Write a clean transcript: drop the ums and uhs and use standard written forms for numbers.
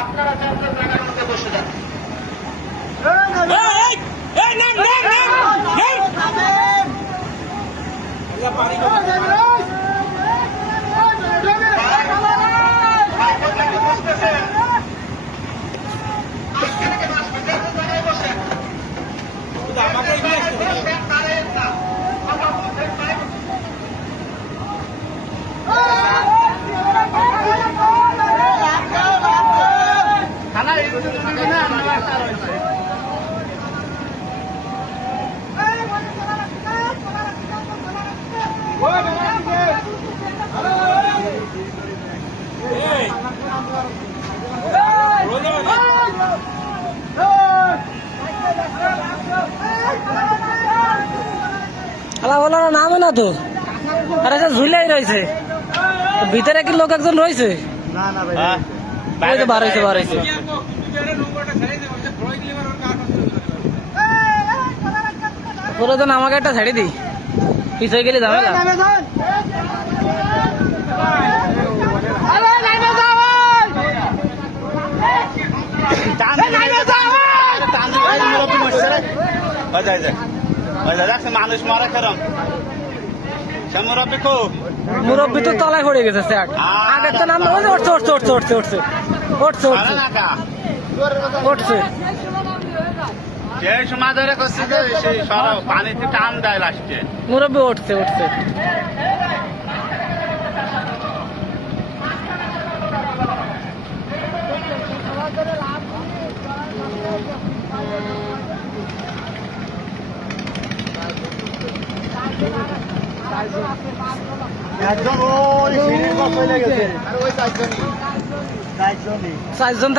আপনারা জায়গার মধ্যে বসে যান। নামে না তো আরে ঝুলাই রয়েছে ভিতরে কি লোক একজন রয়েছে বার হয়েছে প্রয়োজন আমাকে একটা ছেড়ে দিই পিছিয়ে গেলে ঝামেলা মানুষ মারা খেলাম মুরব্বী তো তলায় পড়ে গেছে আগের তো নাম উঠছে যে সময় ধরে করছে সেই পানিতে টান দেয় লাস্টে মুরব্বী উঠছে একজন ওই সিঁড়ির পর চলে গেছে। চারজন